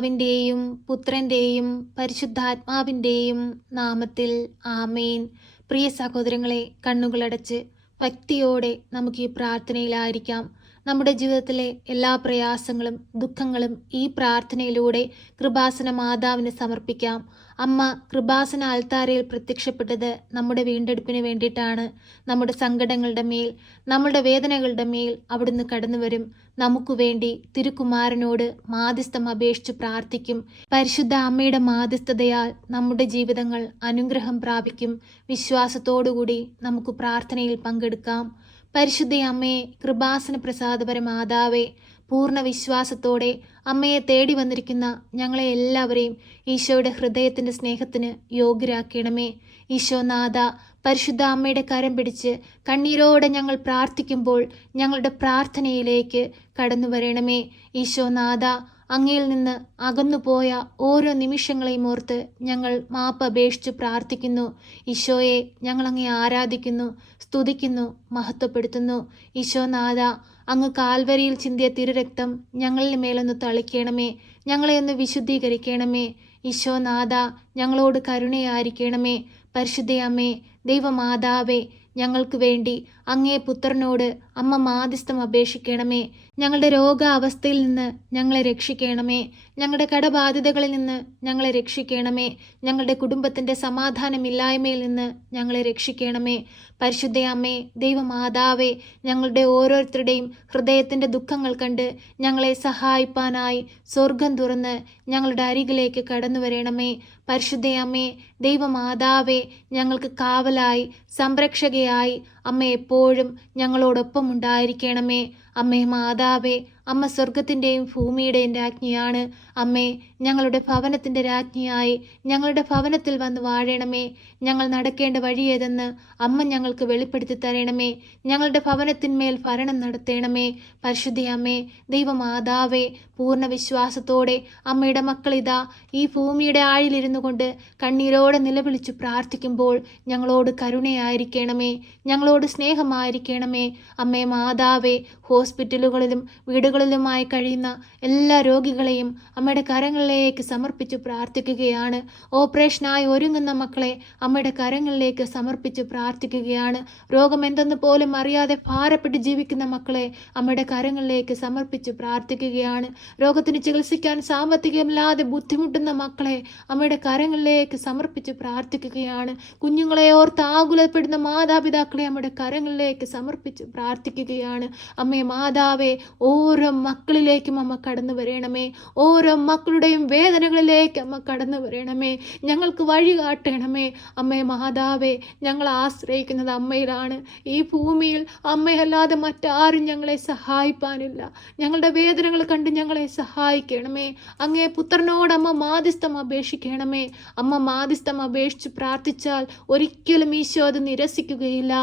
പിതാവിൻ്റെയും പുത്രൻ്റെയും പരിശുദ്ധാത്മാവിൻ്റെയും നാമത്തിൽ ആമേൻ. പ്രിയ സഹോദരങ്ങളെ, കണ്ണുകളടച്ച് ഭക്തിയോടെ നമുക്ക് ഈ പ്രാർത്ഥനയിലായിരിക്കാം. നമ്മുടെ ജീവിതത്തിലെ എല്ലാ പ്രയാസങ്ങളും ദുഃഖങ്ങളും ഈ പ്രാർത്ഥനയിലൂടെ കൃപാസന മാതാവിന് സമർപ്പിക്കാം. അമ്മ കൃപാസന അൽത്താരയിൽ പ്രത്യക്ഷപ്പെട്ടത് നമ്മുടെ വീണ്ടെടുപ്പിന് വേണ്ടിയിട്ടാണ്. നമ്മുടെ സങ്കടങ്ങളുടെ മേൽ, നമ്മുടെ വേദനകളുടെ മേൽ അവിടുന്ന് കടന്നു വരും. നമുക്ക് വേണ്ടി തിരുക്കുമാരനോട് മാധ്യസ്ഥം അപേക്ഷിച്ച് പ്രാർത്ഥിക്കും. പരിശുദ്ധ അമ്മയുടെ മാധ്യസ്ഥതയാൽ നമ്മുടെ ജീവിതങ്ങൾ അനുഗ്രഹം പ്രാപിക്കും. വിശ്വാസത്തോടുകൂടി നമുക്ക് പ്രാർത്ഥനയിൽ പങ്കെടുക്കാം. പരിശുദ്ധ അമ്മയെ, കൃപാസന പ്രസാദപര മാതാവേ, പൂർണ്ണ വിശ്വാസത്തോടെ അമ്മയെ തേടി വന്നിരിക്കുന്ന ഞങ്ങളെ എല്ലാവരെയും ഈശോയുടെ ഹൃദയത്തിൻ്റെ സ്നേഹത്തിന് യോഗ്യരാക്കണമേ. ഈശോനാഥ, പരിശുദ്ധ അമ്മയുടെ കരം പിടിച്ച് കണ്ണീരോടെ ഞങ്ങൾ പ്രാർത്ഥിക്കുമ്പോൾ ഞങ്ങളുടെ പ്രാർത്ഥനയിലേക്ക് കടന്നു വരണമേ. ഈശോനാഥ, അങ്ങയിൽ നിന്ന് അകന്നുപോയ ഓരോ നിമിഷങ്ങളെയും ഓർത്ത് ഞങ്ങൾ മാപ്പ് അപേക്ഷിച്ച് പ്രാർത്ഥിക്കുന്നു. ഈശോയെ, ഞങ്ങൾ അങ്ങേ ആരാധിക്കുന്നു, സ്തുതിക്കുന്നു, മഹത്വപ്പെടുത്തുന്നു. ഈശോനാഥ, അങ്ങ് കാൽവരിയിൽ ചിന്തിയ തിരുരക്തം ഞങ്ങളിൽ മേലൊന്ന് തളിക്കണമേ. ഞങ്ങളെ ഒന്ന് വിശുദ്ധീകരിക്കണമേ. ഈശോനാഥ, ഞങ്ങളോട് കരുണയായിരിക്കണമേ. പരിശുദ്ധയമ്മേ, ദൈവമാതാവേ, ഞങ്ങൾക്ക് വേണ്ടി അങ്ങേ പുത്രനോട് അമ്മ മാധ്യസ്ഥം അപേക്ഷിക്കണമേ. ഞങ്ങളുടെ രോഗാവസ്ഥയിൽ നിന്ന് ഞങ്ങളെ രക്ഷിക്കണമേ. ഞങ്ങളുടെ കടബാധ്യതകളിൽ നിന്ന് ഞങ്ങളെ രക്ഷിക്കണമേ. ഞങ്ങളുടെ കുടുംബത്തിൻ്റെ സമാധാനമില്ലായ്മയിൽ നിന്ന് ഞങ്ങളെ രക്ഷിക്കണമേ. പരിശുദ്ധയമ്മേ, ദൈവമാതാവേ, ഞങ്ങളുടെ ഓരോരുത്തരുടെയും ഹൃദയത്തിൻ്റെ ദുഃഖങ്ങൾ കണ്ട് ഞങ്ങളെ സഹായിപ്പാനായി സ്വർഗം തുറന്ന് ഞങ്ങളുടെ അരികിലേക്ക് കടന്നു വരണമേ. പരിശുദ്ധയമ്മേ, ദൈവമാതാവേ, ഞങ്ങൾക്ക് കാവലായി സംരക്ഷകയായി അമ്മ എപ്പോഴും ഞങ്ങളോടൊപ്പം ഉണ്ടായിരിക്കണമേ. അമ്മേ മാതാവേ, അമ്മ സ്വർഗത്തിൻ്റെയും ഭൂമിയുടെയും രാജ്ഞിയാണ്. അമ്മേ, ഞങ്ങളുടെ ഭവനത്തിൻ്റെ രാജ്ഞിയായി ഞങ്ങളുടെ ഭവനത്തിൽ വന്ന് വാഴണമേ. ഞങ്ങൾ നടക്കേണ്ട വഴി ഏതെന്ന് അമ്മ ഞങ്ങൾക്ക് വെളിപ്പെടുത്തി തരണമേ. ഞങ്ങളുടെ ഭവനത്തിന്മേൽ ഭരണം നടത്തണമേ. പരിശുദ്ധയമ്മേ, ദൈവമാതാവേ, പൂർണ്ണ വിശ്വാസത്തോടെ അമ്മയുടെ മക്കളിതാ ഈ ഭൂമിയുടെ ആഴിലിരുന്നു കൊണ്ട് കണ്ണീരോടെ നിലവിളിച്ചു പ്രാർത്ഥിക്കുമ്പോൾ ഞങ്ങളോട് കരുണയായിരിക്കണമേ, ഞങ്ങളോട് സ്നേഹമായിരിക്കണമേ. അമ്മേ മാതാവേ, ഹോസ്പിറ്റലുകളിലും വീടുകളിലുമായി കഴിയുന്ന എല്ലാ രോഗികളെയും അമ്മയുടെ കരങ്ങളിലേക്ക് സമർപ്പിച്ച് പ്രാർത്ഥിക്കുകയാണ്. ഓപ്പറേഷനായി ഒരുങ്ങുന്ന മക്കളെ അമ്മയുടെ കരങ്ങളിലേക്ക് സമർപ്പിച്ച് പ്രാർത്ഥിക്കുകയാണ്. രോഗം എന്തെന്ന് പോലും അറിയാതെ ഭാരപ്പെട്ട് ജീവിക്കുന്ന മക്കളെ അമ്മയുടെ കരങ്ങളിലേക്ക് സമർപ്പിച്ച് പ്രാർത്ഥിക്കുകയാണ്. രോഗത്തിന് ചികിത്സിക്കാൻ സാമ്പത്തികമില്ലാതെ ബുദ്ധിമുട്ടുന്ന മക്കളെ അമ്മയുടെ കരങ്ങളിലേക്ക് സമർപ്പിച്ച് പ്രാർത്ഥിക്കുകയാണ്. കുഞ്ഞുങ്ങളെ ഓർത്ത് ആകുലപ്പെടുന്ന മാതാപിതാക്കളെ അമ്മയുടെ കരങ്ങളിലേക്ക് സമർപ്പിച്ച് പ്രാർത്ഥിക്കുകയാണ്. അമ്മേ മാതാവേ, ഓരോ മക്കളിലേക്കും അമ്മ കടന്നു വരണമേ. ഓരോ മക്കളുടെയും വേദനകളിലേക്ക് അമ്മ കടന്നു വരണമേ. ഞങ്ങൾക്ക് വഴി കാട്ടണമേ. അമ്മേ മാതാവേ, ഞങ്ങൾ ആശ്രയിക്കുന്നത് അമ്മയിലാണ്. ഈ ഭൂമിയിൽ അമ്മയല്ലാതെ മറ്റാരും ഞങ്ങളെ സഹായിപ്പാനില്ല. ഞങ്ങളുടെ വേദനകൾ കണ്ട് ഞങ്ങളെ സഹായിക്കണമേ. അങ്ങേ പുത്രനോട് അമ്മ മാധ്യസ്ഥം അപേക്ഷിക്കണമേ. അമ്മ മാധ്യസ്ഥം അപേക്ഷിച്ച് പ്രാർത്ഥിച്ചാൽ ഒരിക്കലും ഈശോ അത് നിരസിക്കുകയില്ല.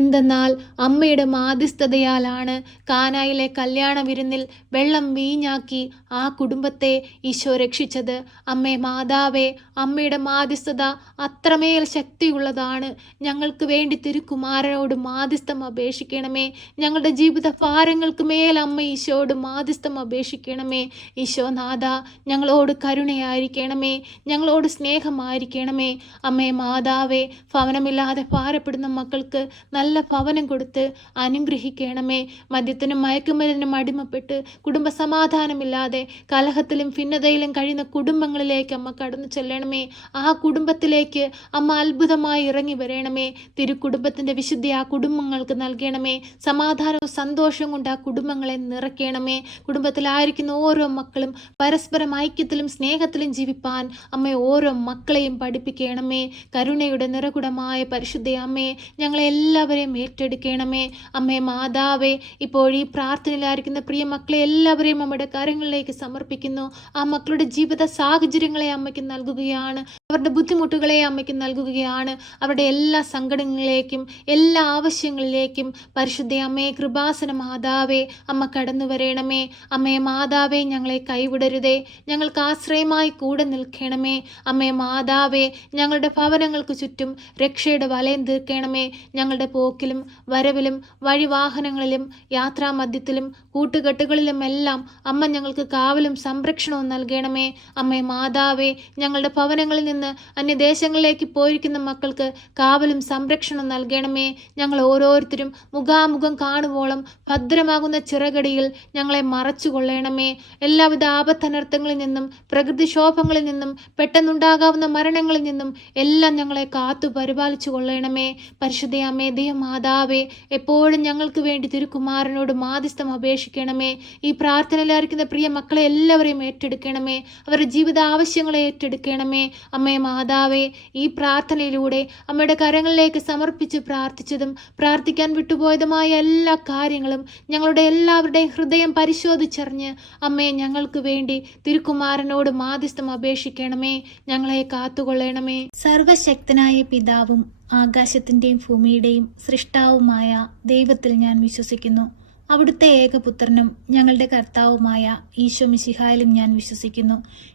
എന്തെന്നാൽ അമ്മയുടെ മാധ്യസ്ഥതയാലാണ് കാനായിലെ കല്യാണ വിരുന്നിൽ വെള്ളം വീഞ്ഞാക്കി ആ കുടുംബത്തെ ഈശോ രക്ഷിച്ചത്. അമ്മേ മാതാവേ, അമ്മയുടെ മാധ്യസ്ഥത അത്രമേൽ ശക്തിയുള്ളതാണ്. ഞങ്ങൾക്ക് വേണ്ടി തിരുക്കുമാരനോട് മാധ്യസ്ഥം അപേക്ഷിക്കണമേ. ഞങ്ങളുടെ ജീവിത ഭാരങ്ങൾക്ക് മേൽ അമ്മ ഈശോയോട് മാധ്യസ്ഥം അപേക്ഷിക്കണമേ. ഈശോനാഥ, ഞങ്ങളോട് കരുണയായിരിക്കണമേ, ഞങ്ങളോട് സ്നേഹമായിരിക്കണമേ. അമ്മേ മാതാവേ, ഭവനമില്ലാതെ ഭാരപ്പെടുന്ന മക്കൾക്ക് നല്ല ഭവനം കൊടുത്ത് അനുഗ്രഹിക്കണമേ. മദ്യത്തിനും മയക്കുമരുന്നിനും അടിമപ്പെട്ട് കുടുംബ സമാധാനമില്ലാതെ കലഹത്തിലും ഭിന്നതയിലും കഴിയുന്ന കുടുംബങ്ങളിലേക്ക് അമ്മ കടന്നു ചെല്ലണമേ. ആ കുടുംബത്തിലേക്ക് അമ്മ അത്ഭുതമായി ഇറങ്ങി വരണമേ. തിരുക്കുടുംബത്തിൻ്റെ വിശുദ്ധി ആ കുടുംബങ്ങൾക്ക് നൽകണമേ. സമാധാനവും സന്തോഷവും കൊണ്ട് ആ കുടുംബങ്ങളെ നിറയ്ക്കണമേ. കുടുംബത്തിലായിരിക്കുന്ന ഓരോ മക്കളും പരസ്പരം ഐക്യത്തിലും സ്നേഹത്തിലും ജീവിപ്പാൻ അമ്മ ഓരോ മക്കളെയും പഠിപ്പിക്കണമേ. കരുണയുടെ നിറകുടമായ പരിശുദ്ധ അമ്മയെ ഞങ്ങളെ എല്ലാവരെയും ഏറ്റെടുക്കണമേ. അമ്മേ മാതാവേ, ഇപ്പോൾ ഈ പ്രാർത്ഥനയിലായിരിക്കുന്ന പ്രിയ മക്കളെ എല്ലാവരെയും അമ്മയുടെ കരങ്ങളിലേക്ക് സമർപ്പിക്കുന്നു. ആ മക്കളുടെ ജീവിത സാഹചര്യങ്ങളെ അമ്മയ്ക്ക് നൽകുകയാണ്. അവരുടെ ബുദ്ധിമുട്ടുകളെ അമ്മയ്ക്ക് നൽകുകയാണ്. അവരുടെ എല്ലാ സങ്കടങ്ങളിലേക്കും എല്ലാ ആവശ്യങ്ങളിലേക്കും പരിശുദ്ധ അമ്മയെ, കൃപാസന മാതാവേ, അമ്മ കടന്നു വരണമേ. അമ്മയെ മാതാവേ, ഞങ്ങളെ കൈവിടരുതേ. ഞങ്ങൾക്ക് ആശ്രയമായി കൂടെ നിൽക്കണമേ. അമ്മയെ മാതാവേ, ഞങ്ങളുടെ ഭവനങ്ങൾക്ക് ചുറ്റും രക്ഷയുടെ വലയം തീർക്കണമേ. ഞങ്ങളുടെ പോക്കിലും വരവിലും വഴിവാഹനങ്ങളിലും യാത്രാമധ്യത്തിലും കൂട്ടുകെട്ടുകളിലുമെല്ലാം അമ്മ ഞങ്ങൾക്ക് കാവലും സംരക്ഷണവും നൽകണമേ. അമ്മയെ മാതാവേ, ഞങ്ങളുടെ ഭവനങ്ങളിൽ നിന്ന് അന്യദേശങ്ങളിലേക്ക് പോയിരിക്കുന്ന മക്കൾക്ക് കാവലും സംരക്ഷണവും നൽകണമേ. ഞങ്ങൾ ഓരോരുത്തരും മുഖാമുഖം കാണുവോളം ഭദ്രമാകുന്ന ചിറകടിയിൽ ഞങ്ങളെ മറച്ചു കൊള്ളണമേ. എല്ലാവിധ ആപത്തനർത്ഥങ്ങളിൽ നിന്നും പ്രകൃതിക്ഷോഭങ്ങളിൽ നിന്നും പെട്ടെന്നുണ്ടാകാവുന്ന മരണങ്ങളിൽ നിന്നും എല്ലാം ഞങ്ങളെ കാത്തു പരിപാലിച്ചു കൊള്ളണമേ. പരിശുദ്ധ അമ്മേ, ദൈവമാതാവേ, എപ്പോഴും ഞങ്ങൾക്ക് വേണ്ടി തിരുക്കുമാരനോട് മാധ്യസ്ഥം അപേക്ഷിക്കണമേ. ഈ പ്രാർത്ഥനയിലായിരിക്കുന്ന പ്രിയ മക്കളെ എല്ലാവരെയും ഏറ്റെടുക്കണമേ. അവരുടെ ജീവിത ആവശ്യങ്ങളെ ഏറ്റെടുക്കണമേ. അമ്മേ മാതാവേ, ഈ പ്രാർത്ഥനയിലൂടെ അമ്മയുടെ കരങ്ങളിലേക്ക് സമർപ്പിച്ച് പ്രാർത്ഥിച്ചതും പ്രാർത്ഥിക്കാൻ വിട്ടുപോയതുമായ എല്ലാ കാര്യങ്ങളും ഞങ്ങളുടെ എല്ലാവരുടെയും ഹൃദയം പരിശോധിച്ചറിഞ്ഞ് അമ്മേ, ഞങ്ങൾക്ക് വേണ്ടി തിരുക്കുമാരനോട് മാധ്യസ്ഥം അപേക്ഷിക്കണമേ. ഞങ്ങളെ കാത്തുകൊള്ളണമേ. സർവശക്തനായ പിതാവും ആകാശത്തിൻ്റെയും ഭൂമിയുടെയും സൃഷ്ടാവുമായ ദൈവത്തിൽ ഞാൻ വിശ്വസിക്കുന്നു. അവിടുത്തെ ഏകപുത്രനും ഞങ്ങളുടെ കർത്താവുമായ ഈശോ മിശിഹായിലും ഞാൻ വിശ്വസിക്കുന്നു.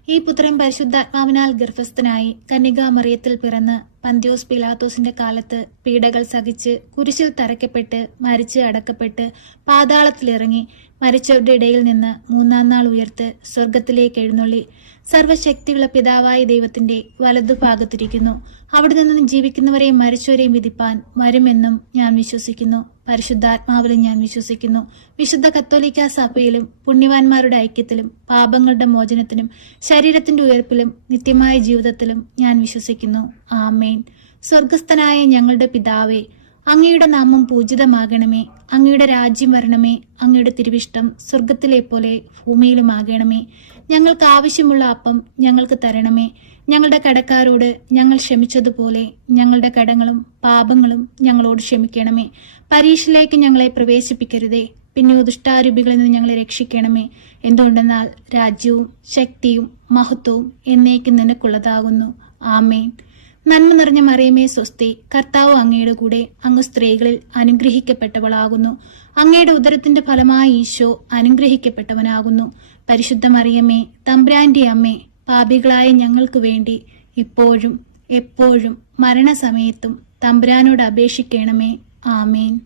ഈ പുത്രൻ പരിശുദ്ധാത്മാവിനാൽ ഗർഭസ്ഥനായി കന്യകാമറിയത്തിൽ പിറന്ന് പന്തിയോസ് പിലാത്തോസിന്റെ കാലത്ത് പീഡകൾ സഹിച്ച് കുരിശിൽ തറയ്ക്കപ്പെട്ട് മരിച്ച് അടക്കപ്പെട്ട് പാതാളത്തിലിറങ്ങി മരിച്ചവരുടെ ഇടയിൽ നിന്ന് മൂന്നാം നാൾ ഉയർത്ത് സ്വർഗത്തിലേക്ക് എഴുന്നള്ളി സർവശക്തിയുള്ള പിതാവായ ദൈവത്തിന്റെ വലതുഭാഗത്തിരിക്കുന്നു. അവിടെ നിന്നും ജീവിക്കുന്നവരെയും മരിച്ചവരെയും വിധിപ്പാൻ വരുമെന്നും ഞാൻ വിശ്വസിക്കുന്നു. പരിശുദ്ധാത്മാവിലും ഞാൻ വിശ്വസിക്കുന്നു. വിശുദ്ധ കത്തോലിക്ക സഭയിലും പുണ്യവാന്മാരുടെ ഐക്യത്തിലും പാപങ്ങളുടെ മോചനത്തിനും ശരീരത്തിന്റെ ഉയർപ്പിലും നിത്യമായ ജീവിതത്തിലും ഞാൻ വിശ്വസിക്കുന്നു. ആമേൻ. സ്വർഗസ്ഥനായ ഞങ്ങളുടെ പിതാവേ, അങ്ങയുടെ നാമം പൂജിതമാകണമേ. അങ്ങയുടെ രാജ്യം വരണമേ. അങ്ങയുടെ തിരുവിഷ്ടം സ്വർഗത്തിലെ പോലെ ഭൂമിയിലുമാകണമേ. ഞങ്ങൾക്ക് ആവശ്യമുള്ള അപ്പം ഞങ്ങൾക്ക് തരണമേ. ഞങ്ങളുടെ കടക്കാരോട് ഞങ്ങൾ ക്ഷമിച്ചതുപോലെ ഞങ്ങളുടെ കടങ്ങളും പാപങ്ങളും ഞങ്ങളോട് ക്ഷമിക്കണമേ. പരീക്ഷയിലേക്ക് ഞങ്ങളെ പ്രവേശിപ്പിക്കരുതേ, പിന്നെ ദുഷ്ടാരൂപികളിൽ നിന്ന് ഞങ്ങളെ രക്ഷിക്കണമേ. എന്തുകൊണ്ടെന്നാൽ രാജ്യവും ശക്തിയും മഹത്വവും എന്നേക്കും നിനക്കുള്ളതാകുന്നു. ആമേൻ. നന്മ നിറഞ്ഞ മറിയമേ സ്വസ്തി, കർത്താവ് അങ്ങയുടെ കൂടെ, അങ്ങ് സ്ത്രീകളിൽ അനുഗ്രഹിക്കപ്പെട്ടവളാകുന്നു. അങ്ങയുടെ ഉദരത്തിന്റെ ഫലമായി ഈശോ അനുഗ്രഹിക്കപ്പെട്ടവനാകുന്നു. പരിശുദ്ധ മറിയമേ, തമ്പുരാന്റെ അമ്മേ, പാപികളായ ഞങ്ങൾക്ക് വേണ്ടി ഇപ്പോഴും എപ്പോഴും മരണസമയത്തും തമ്പുരാനോട് അപേക്ഷിക്കണമേ. ആമേൻ.